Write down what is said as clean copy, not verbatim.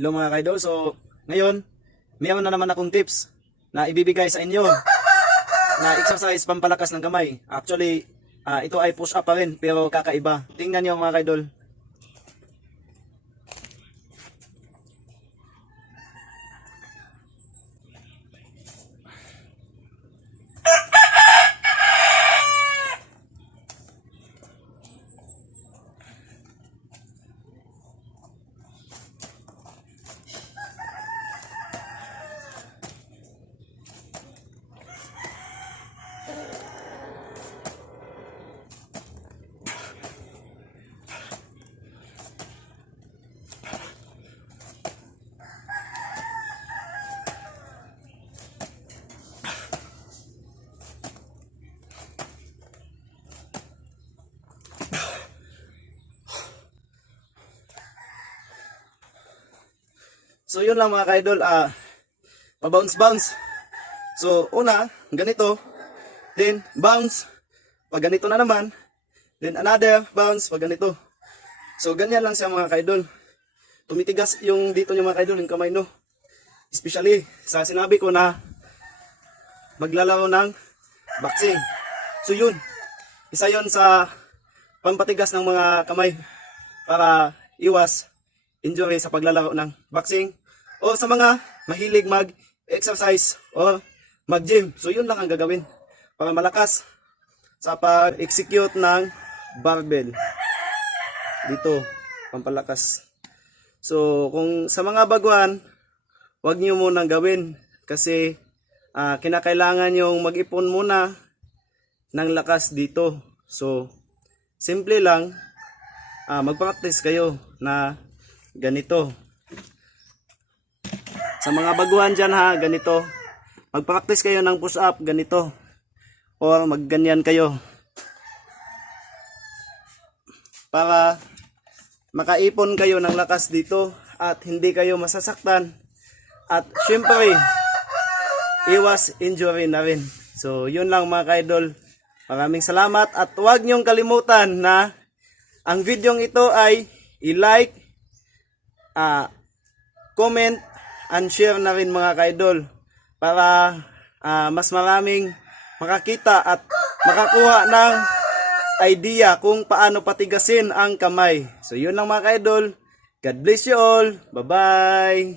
Hello mga kaidol. So, ngayon, mayroon na naman akong tips na ibibigay sa inyo na exercise pampalakas ng kamay. Actually, ito ay push up pa rin pero kakaiba. Tingnan niyo mga kaidol. So yun lang mga kaidol, pa-bounce. So una, ganito, then bounce, pag ganito na naman, then another bounce, pag ganito. So ganyan lang siya mga kaidol. Tumitigas yung dito nyo mga kaidol, yung kamay no. Especially sa sinabi ko na maglalaro ng boxing. So yun, isa yun sa pampatigas ng mga kamay para iwas injury sa paglalaro ng boxing o sa mga mahilig mag-exercise o mag-gym. So yun lang ang gagawin para malakas sa pag-execute ng barbell. Dito, pampalakas. So kung sa mga baguhan, wag niyo munang gawin kasi kinakailangan yung mag-ipon muna ng lakas dito. So simple lang, mag-practice kayo na ganito. Sa mga baguhan dyan ha, ganito. Mag-practice kayo ng push-up, ganito. Or magganyan kayo. Para makaipon kayo ng lakas dito at hindi kayo masasaktan. At syempre, iwas injury na rin. So yun lang mga kaidol. Maraming salamat at huwag niyong kalimutan na ang videong ito ay i-like, comment, and share na rin mga kaidol para mas maraming makakita at makakuha ng idea kung paano patigasin ang kamay. So yun lang mga kaidol. God bless you all. Bye-bye.